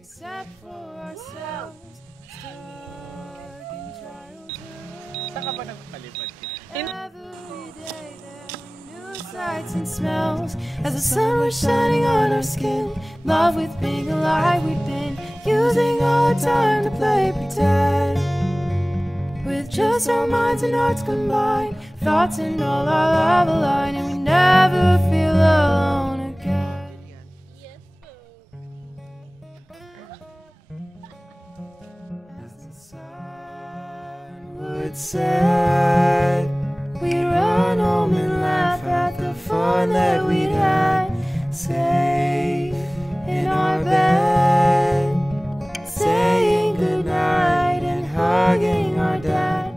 except for ourselves, stuck in childhood. Saan ka ba nagpalipad? Every day there were new sights and smells as the sun was shining on our skin. Love with being alive, we'd been using all our time to play pretend. With just our minds and hearts combined, thoughts and all our love aligned, and we never feel alone again. As the sun would set, we'd run home and laugh at the fun that we'd had, safe in our bed, saying goodnight and hugging our dad.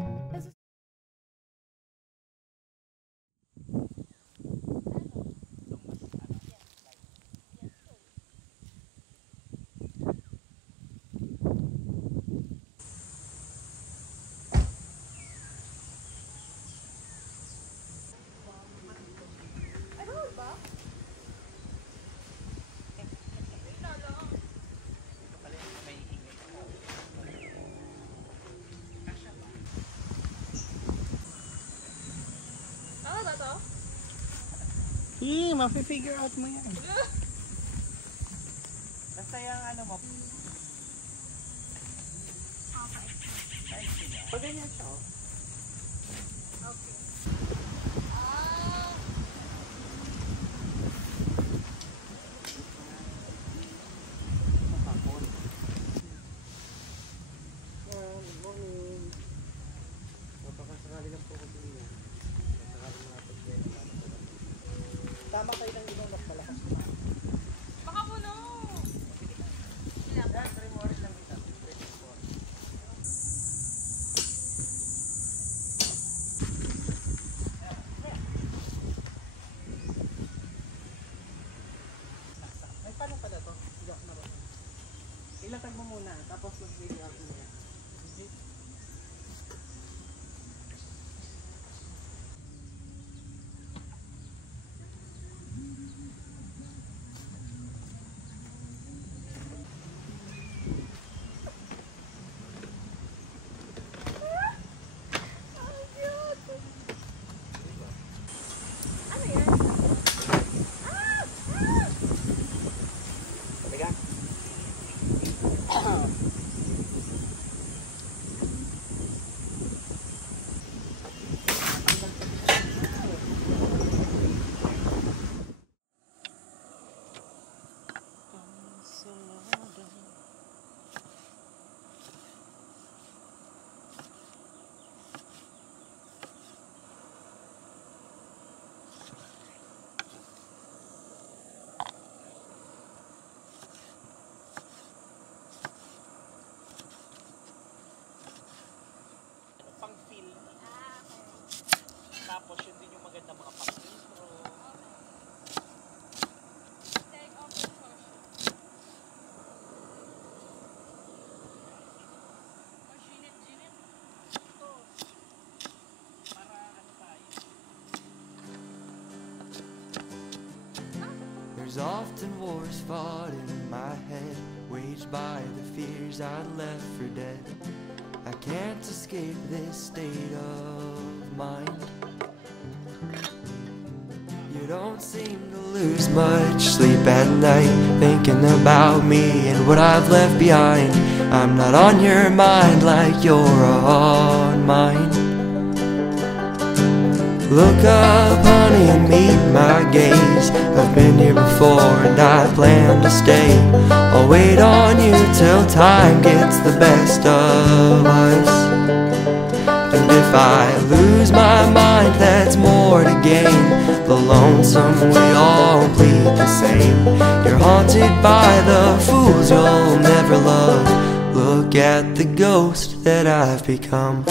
Mafe-figure out mo yan. Basta yung ano mo. Okay. Pag ganyan siya. Okay. Tama kayo ng ibang mas malakas na. Baka puno! Yan, 3 more lang ito. Ay, paano pala to? Iyak na ba? Ilatag mo muna, tapos mag-video out mo yan. Tapos yun din yung maganda mga pang-intro. Take off the social. Ginit. Ito. Para ano tayo. There's often wars fought in my head, waged by the fears I left for dead. I can't escape this state of mind. You don't seem to lose much sleep at night, thinking about me and what I've left behind. I'm not on your mind like you're on mine. Look up, honey, and meet my gaze. I've been here before and I plan to stay. I'll wait on you till time gets the best of us. And if I lose my mind, that's more to gain. The lonesome, we all bleed the same. You're haunted by the fools you'll never love. Look at the ghost that I've become.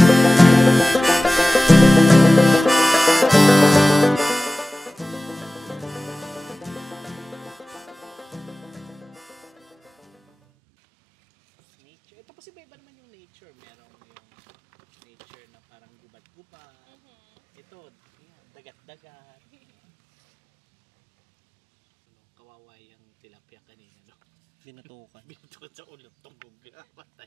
Nature. Ito kasi iba naman yung nature. Merong yung nature na parang gubat-gubat. Ito, yan, dagat-dagat. Kawawa yung tilapia kanina, no? Binutukan. Binutukan sa ulo tong Google. Patay.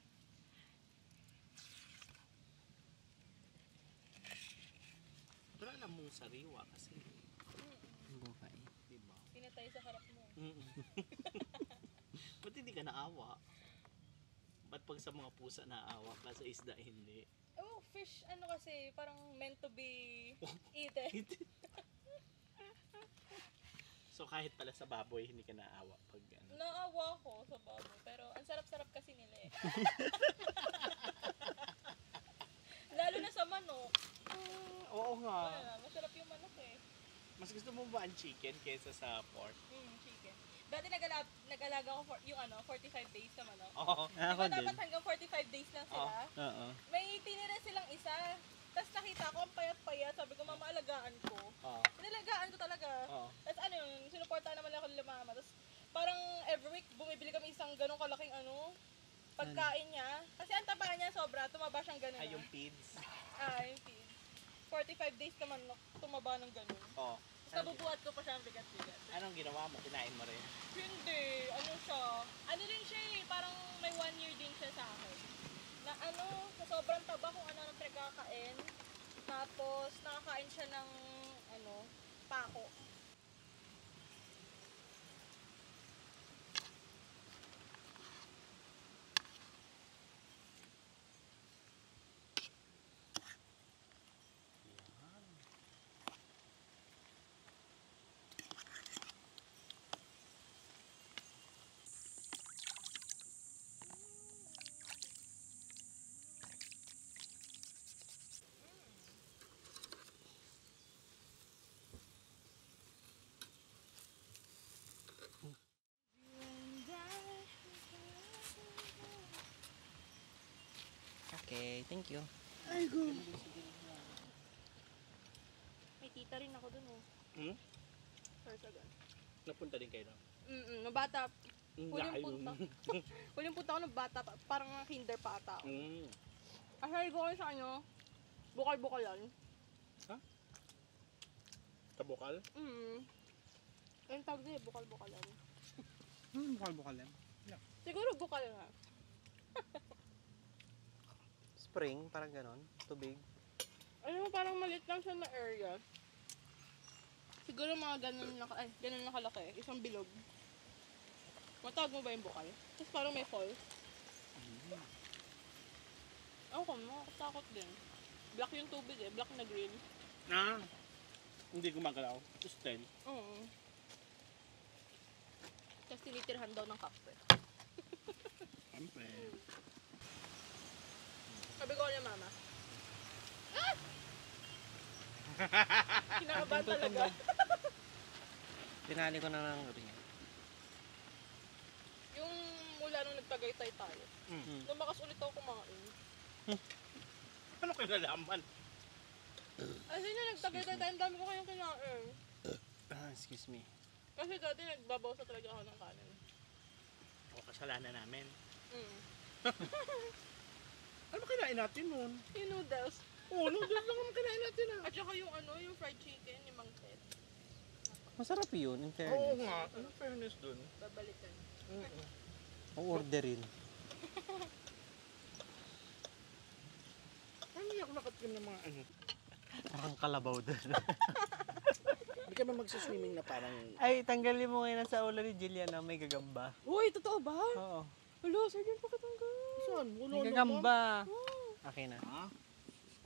Pero alam mong sariwa kasi, Buhay. diba? Pinatay sa harap mo. Ba't hindi ka naawa? Ba't pag sa mga pusa naawa ka, sa isda hindi? Oh, fish, ano kasi, parang meant to be eaten. So kahit pala sa baboy, hindi ka naawa pag ano. Naawa ko sa baboy, pero ang sarap-sarap kasi nila eh. Lalo na sa manok. Oo nga. Wala, masarap yung manok eh. Mas gusto mo ba ang chicken kaysa sa pork? Chicken. Dati nag-alaga ko for, yung 45 days na manok. Oo. Ako Diba din. dapat hanggang 45 days lang sila? Oo. May tinira silang isa. Tapos nakita ko ang payat-payat. Sabi ko, mama, alagaan ko. Oo. Inalagaan ko talaga. Oo. Tapos ano yun, sinuportahan naman ako nila mama. Tapos parang every week bumibili kami isang ganong kalaking pagkain niya. Kasi ang taba niya sobra, tumaba siyang ganun. Ay, yung feeds. Yung feed. 45 days naman tumaba ng ganun. Oo. Tapos nabubuhat ko pa siya ang bigat-bigat. Anong ginawa mo? Kinain mo rin? Hindi, ano siya. Ano rin siya eh, parang may 1 year din siya sa akin. Na sa sobrang taba kung ano nang pinagkakain. Tapos nakakain siya ng pako. Okay, thank you. May tita rin ako dun Hmm? Sorsogon. Napunta din kayo doon? Nabata. Huling Layo punta. nun. Huling punta ako ng bata, parang kinder pa ata ako. Mm. Asali ko kayo sa bukal-bukalan. Sa bukal? Ayun tawag din bukal-bukalan. Bukal-bukal lang. Siguro bukal nga. Spring, parang ganon. Tubig. Ano parang maliit lang siya na area. Siguro mga ganun na kalaki. Isang bilog. Matawag mo ba yung bukal? Tapos parang may falls. Ako, makakatakot din. Black yung tubig eh. Black na green. Hindi gumagalaw. Still. Oo. Tapos tinitirhan daw ng kapre. Siyempre. Sabi ko niya mama. Kinakabahan talaga. Tinali ko na ng ring. Yung mula nung nagtagaytay tayo. Lumakas ulit ako kumain. Ano kinalaman? Kasi na nagtagaytay tayo, ang dami ko kayong kinain. Excuse me. Kasi dati nagbabaw sa talaga ako ng kanin. O, kasalanan namin. Mm. Ano ba kinain natin nun? Yung noodles. Oo, noodles lang naman kinain natin At saka yung yung fried chicken, yung mangkit. Masarap yun, in Oo fairness. nga. Ano fairness dun? Babalikan. O-orderin. Ano yung nakatim ng mga ano? Parang kalabaw doon. Hindi ka ba magsiswimming na parang... Ay, tanggalin mo ngayon sa ulo ni Jillian na may gagamba. Uy, totoo ba? Oo. Hello, sir, din pa katanggal. Saan? Ulo May gagamba. Oh. Okay na. Ha?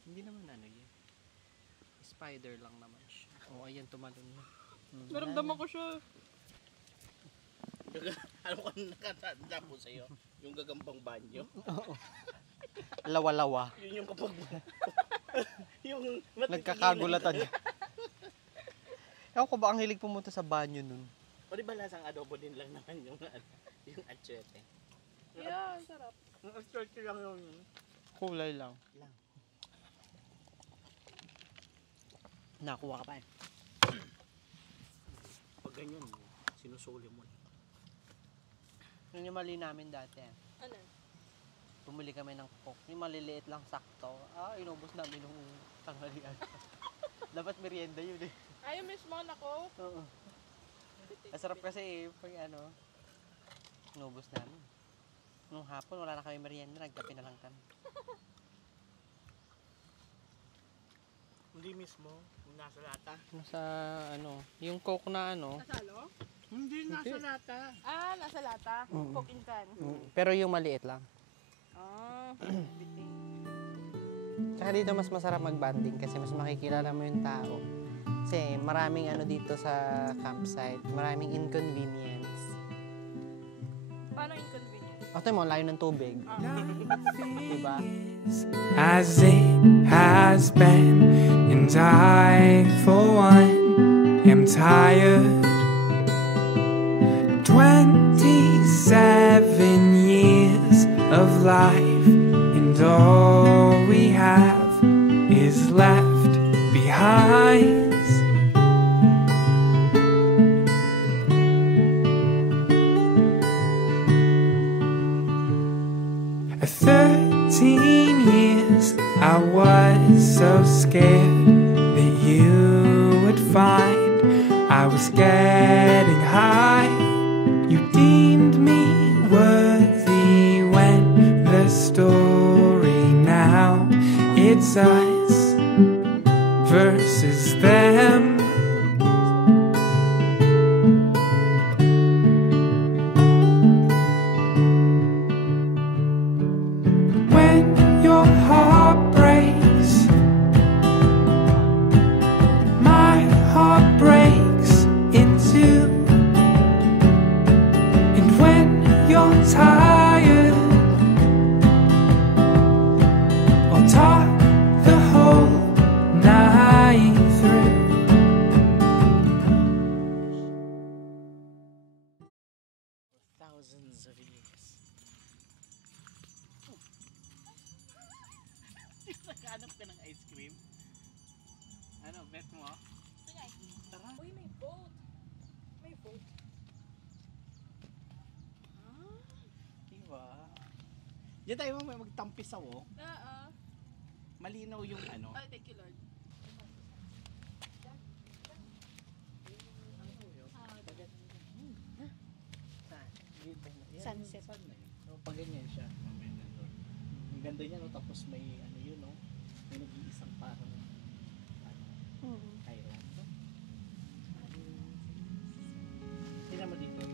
Hindi naman ano yun. Spider lang naman siya. Oo, ayan, tumalon na. Naramdaman ko siya. Ano ka nakatanda po sa'yo? Yung gagambang banyo? Oo. Lawa-lawa. Yun yung kapag... yung... Nagkakagulatan. Ewan ko ba ang hilig pumunta sa banyo nun? O di ba lasang adobo din lang naman yung achete? Yeah, ang sarap. Yung achete lang yun. Kulay lang. Lang. Nakuha ka pa eh. Pag ganyan, sinusuli mo. Yun yung mali namin dati. Ano? Bumili kami ng Coke. Yung maliliit lang sakto. Inubos namin nung tanghalian. Dapat merienda yun eh. Ayaw mismo na ko. Oo. Masarap kasi pag Inubos namin. Nung hapon, wala na kami merienda, nagkape na lang kami. Hindi mismo, yung nasa lata. Sa ano, yung coke na ano. Nasalo? Hindi, nasa lata. Ah, nasa lata. Mm. Coke in can. Pero yung maliit lang. Ah, biting. Tsaka dito mas masarap mag-banding kasi mas makikilala mo yung tao. Kasi maraming ano dito sa campsite, maraming inconvenience. Paano inconvenient? Ito mo, layo ng tubig. Diba? As it has been, and I, for one, am tired. 27 years of life, and all we have is left behind. At 13 years, I was so scared that you would find I was getting high. You deemed me worthy when the story now, it's us versus them. When your heart breaks, my heart breaks in two. And when you're tired, I'll talk the whole night through. Thousands of years. Naghanap ka ng ice cream? Ano, bet mo? Tara. Uy, may boat. May boat. Diba? Diyan tayo may magtampisaw, oh. Malinaw yung ano. Ay, thank you, Lord. Sunset. So, pag ganyan siya. Ang ganda niya, no? Tapos may ano yun, no? May nag-iisang parang island, no? Tingnan mo dito.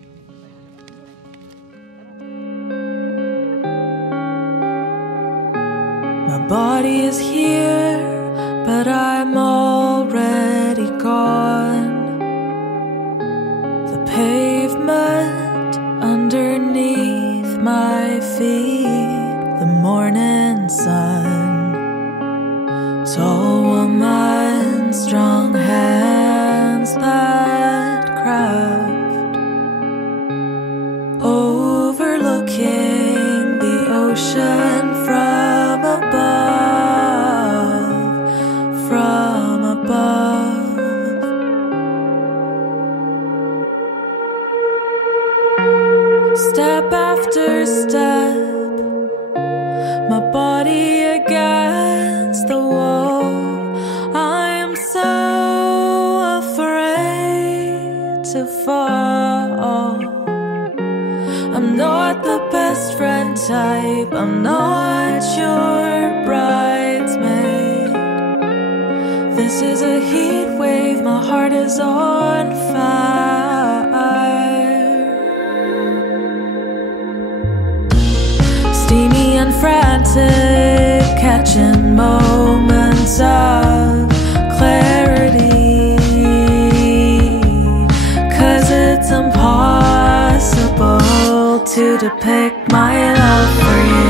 My body is here, but I'm already gone. The pavement underneath my feet, the morning sun, tall woman, strong hands that craft, overlooking the ocean from above, from above. Step after step, my body against the wall. I am so afraid to fall. I'm not the best friend type, I'm not your bridesmaid. This is a heat wave, my heart is on fire. Steamy and frantic, catching moments of clarity, 'cause it's impossible to depict my love for you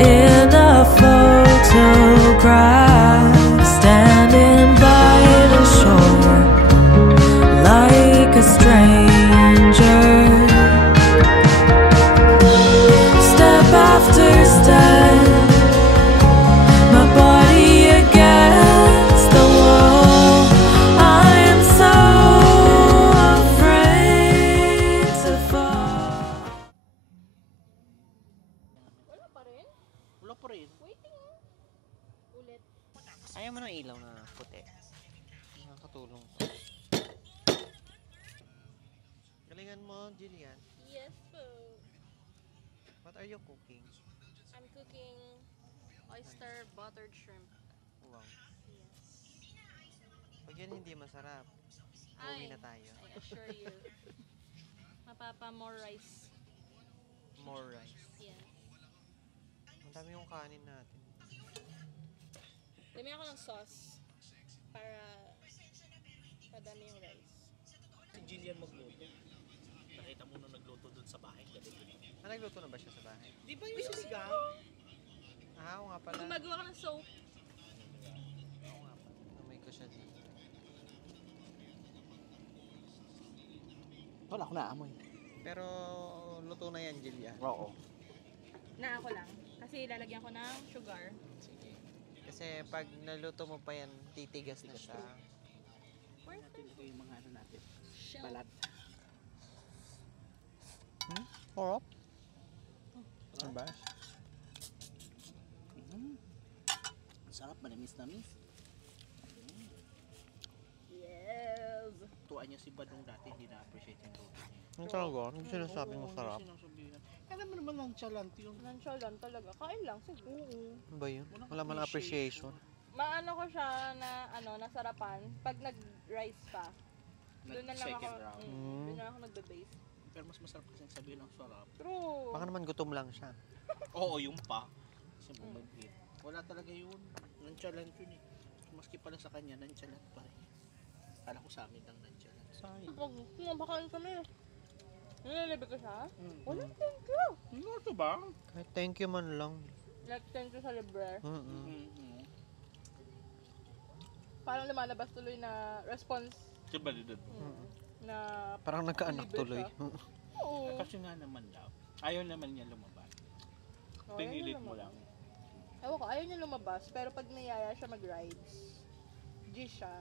in a photograph, standing by the shore like a stranger. Step after step, my body against the wall. I am so afraid to fall. Wala pa rin? Wala pa rin. Waiting. Ulit. Ayaw mo ng ilaw na puti. Nakakatulong. Galingan mo, Jillian. Yes po. What are you cooking? I'm cooking oyster buttered shrimp. Wow. Yes. Pag yan hindi masarap, uwi na tayo. I assure you. Mapapa more rice. More rice. Yes. Ang dami yung kanin natin. Dami ako ng sauce para padami yung rice. Si Jillian magluto. Nakita mo nung nagluto dun sa bahay. Galing yun. Nagluto na ba siya sa bahay? Di ba yung sinigang? Oo nga pala. Gumagawa ka ng soap. Oo nga pala. Namay ko siya dito. Wala ako naamoy. Pero luto na yan, Jillian. Oo. Na ako lang. Kasi lalagyan ko ng sugar. Sige. Kasi pag naluto mo pa yan, titigas na siya. Natin lagay yung mga ano natin. Shell. Balat. Sarap. Ano ba? Ang sarap, manamis-namis. Yes. Tuwa niya si Badong dati, hindi na-appreciate yung luto niya. Ang talaga? Hindi sinasabing masarap. Hindi sinasabihan. Kaya mo naman nonchalant yun. Nonchalant talaga. Kain lang. Sige. Ano ba yun? Wala man appreciation. Maano ko siya na nasarapan pag nag-rice pa. Doon na lang ako. Second round. Doon na lang ako nagbe-base. Pero mas masarap kasi sabihin ang sarap. True. Baka naman gutom lang siya. Oo, yung pa. Kasi bumagit. Wala talaga yun. Nonchalant yun eh. Maski pala sa kanya, nonchalant pa rin. Kala ko sa amin lang nonchalant. Sayang. Pag kumakain kami. Nilalabi ko siya. Wala, Mm-mm. thank you. Ano ito ba? Kahit thank you man lang. Like, thank you sa libre. Mm-mm. Parang lumalabas tuloy na response Sa balidad mo. na Parang nagkaanak libre tuloy. siya. Oo. Kasi nga naman daw, ayaw naman niya lumabas. Oh, Pinilit ayun mo naman. lang. Ewan ko, ayaw niya lumabas. Pero pag niyaya siya mag-rides, G siya.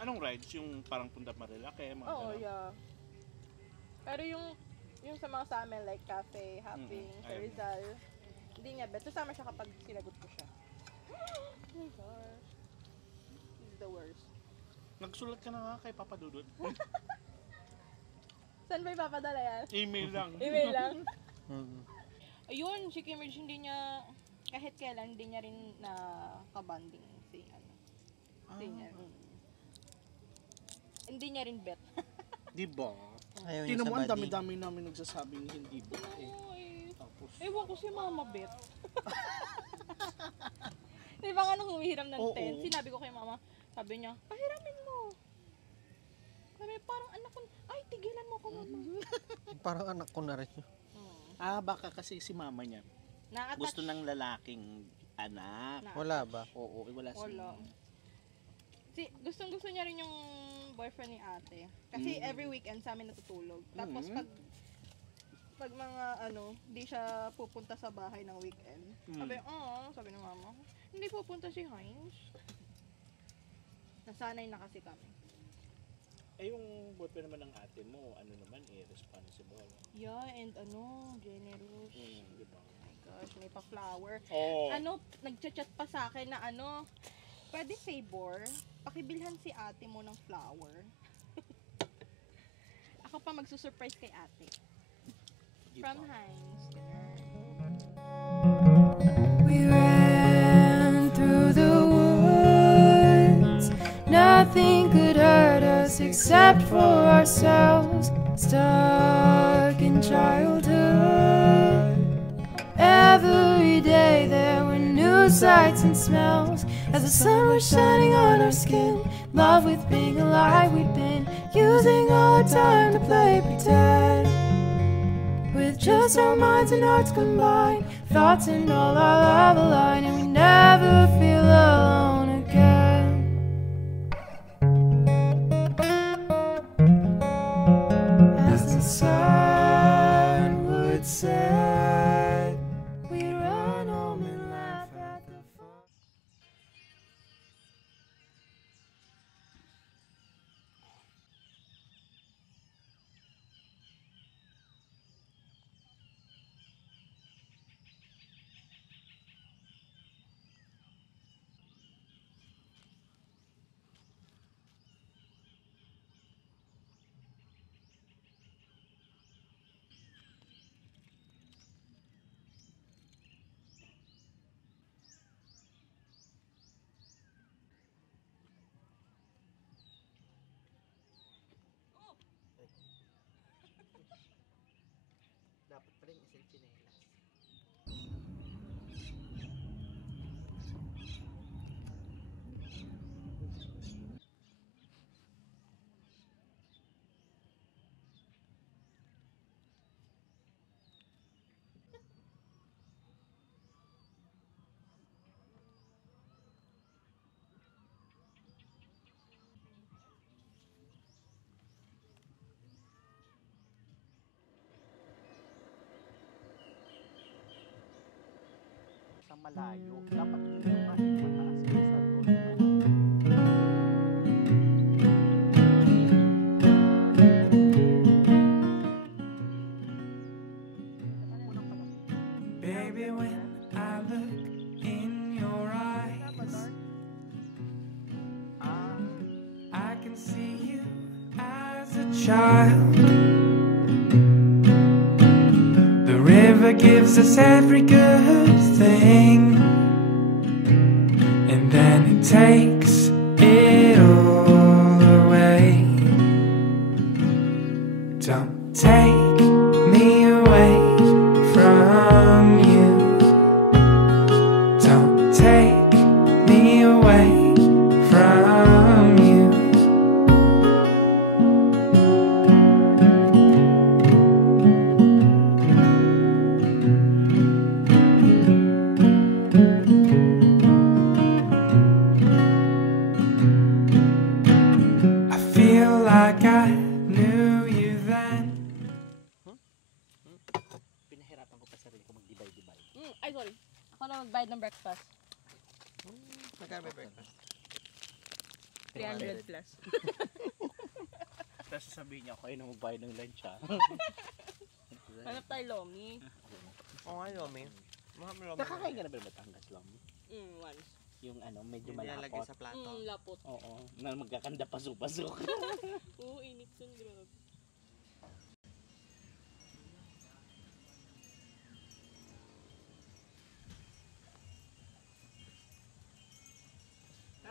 Anong rides? Yung parang Punta Marilake, mga Oo, ganun? yeah. Pero yung sa mga sa amin, like cafe, hopping, sa ayaw niya. Rizal, hindi niya bet. Susama siya kapag sinagot ko siya. Oh my gosh. He's the worst. Nagsulat ka na nga kay Papa Dudut. Saan ba ipapadala yan? Email lang. Email lang. Mm-mm. Ayun, si Kimmerge hindi niya, kahit kailan, hindi niya rin na kabanding si Hindi niya. Hindi niya rin bet. Diba? Ayaw niya Tinan sa mo, ang bading. dami-dami namin nagsasabing hindi ba eh. Ay, Tapos, ewan ko si Mama Bet. Di ba nga nung humihiram ng Oo. 10, sinabi ko kay Mama, sabi niya, pahiramin mo. Sabi, parang anak ko, ay tigilan mo ko Mama. Parang anak ko na rin. baka kasi si mama niya Na-attach. gusto ng lalaking anak. Wala ba? Oo, wala si Wala. Gustong gusto niya rin yung boyfriend ni ate. Kasi every weekend sa amin natutulog. Tapos pag mga di siya pupunta sa bahay ng weekend. Sabi ng mama, hindi pupunta si Heinz. Nasanay na kasi kami. Eh yung boyfriend naman ng ate mo, ano naman responsible. Yeah, and generous. Di ba? Oh my gosh, may pa-flower. Oo. Nagchat-chat pa sa akin na pwede favor, pakibilhan si ate mo ng flower. Ako pa magsusurprise kay ate. From Heinz. We ran through the woods. Nothing could hurt us except for ourselves. Stuck in childhood. Every day there were new sights and smells. As the sun was shining on our skin. Love with being alive. We'd been using all our time to play pretend. With just our minds and hearts combined, thoughts and all our love aligned, and we never feel alone again. As the sun would set, we run home and laugh at the fun. chinelas. Sa malayo, dapat dito kahit mataas kaysa doon. Baby, when I look in your eyes, I can see you as a child. The river gives us every good thing, and then it takes it all away. Don't take me away from you. Don't take me away from you. I feel like I knew you then. Pinahirapan ko pa sarili ko mag-dibay-dibay. Idol, ako na magbayad ng breakfast. Magkano may breakfast? 300 plus. Tapos sasabihin niya ako ay na magbayad ng lunch ha. Hanap tayo Lomi. Oo nga, Lomi. Lomi. Nakakain ka na ba ng Batangas lang? Once. Yung ano, medyo Nilalagay malapot. sa plato. Lapot. Oo, na magkakanda pasok-pasok. Oo, init yun, grabe.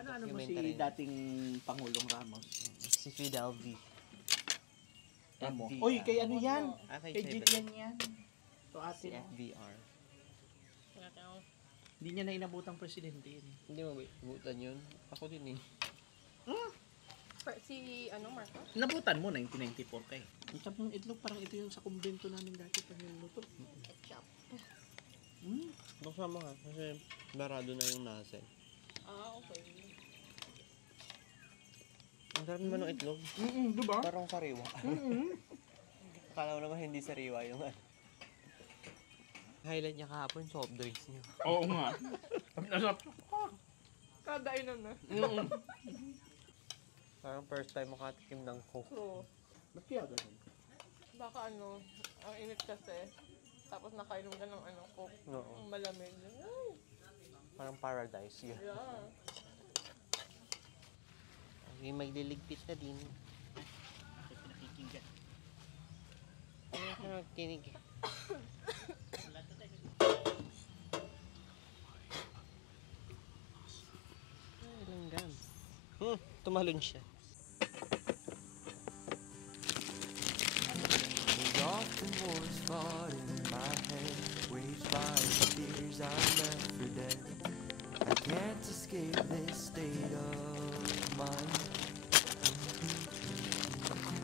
Ano mo si Documentary. dating Pangulong Ramos? Si Fidel V. Ramos. FDR. Uy, kay ano yan? Ah, kay Kay Chevy. Jillian yan. So Si ate, FDR. hindi niya na inabutang presidente yun. Hindi mo butan yun. Ako din eh. Si, Marcos? Nabutan mo, 1994 kay. Ang sarap ng itlog, parang ito yung sa kumbento namin dati pag niluto. Ketchup. Kasama nga. Kasi barado na yung nasa. Okay. Ang sarap naman ng itlog. Diba? Parang sariwa. Akala mo naman hindi sariwa yung highlight niya kahapon, soft drinks niya. Oo nga. Nasap. Kadainan na. Parang first time makatikim ng Coke. So, Ba't kaya ganun? baka ang init kasi. Tapos nakainom ka ng Coke. Oo. Malamig. Ay, Parang paradise yun. yeah. Okay, magliligpit na din. Ako pinakikinggan. Ano ka nakikinig? Ay, langgam. Tumalon siya. There's often voice caught in my head, waves by the fears I left for dead. I can't escape this state of mind.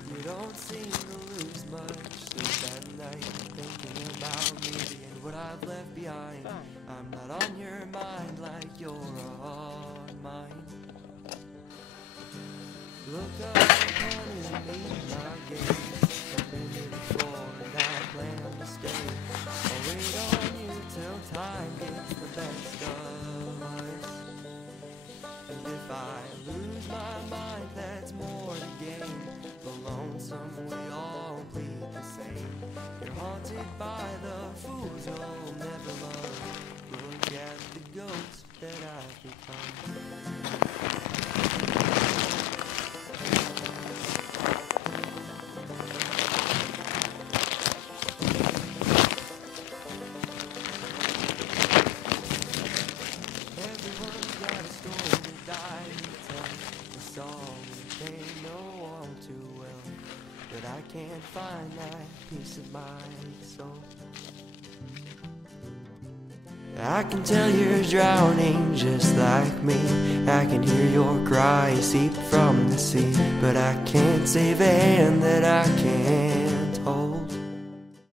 You don't seem to lose much sleep at night, thinking about me and what I've left behind. I'm not on your mind like you're on mine. Look up upon and meet my gaze. I've been here before and I plan to stay. I'll wait on you till time gets the best of us. And if I lose my mind, that's more to gain. The lonesome, we all bleed the same. You're haunted by the fools you'll never love. Look at the ghost that I've become. Everyone's got a story to die to tell. A song they know all too well. But I can't find that peace of my soul. I can tell you're drowning just like me. I can hear your cries seep from the sea, but I can't save a hand that I can't hold.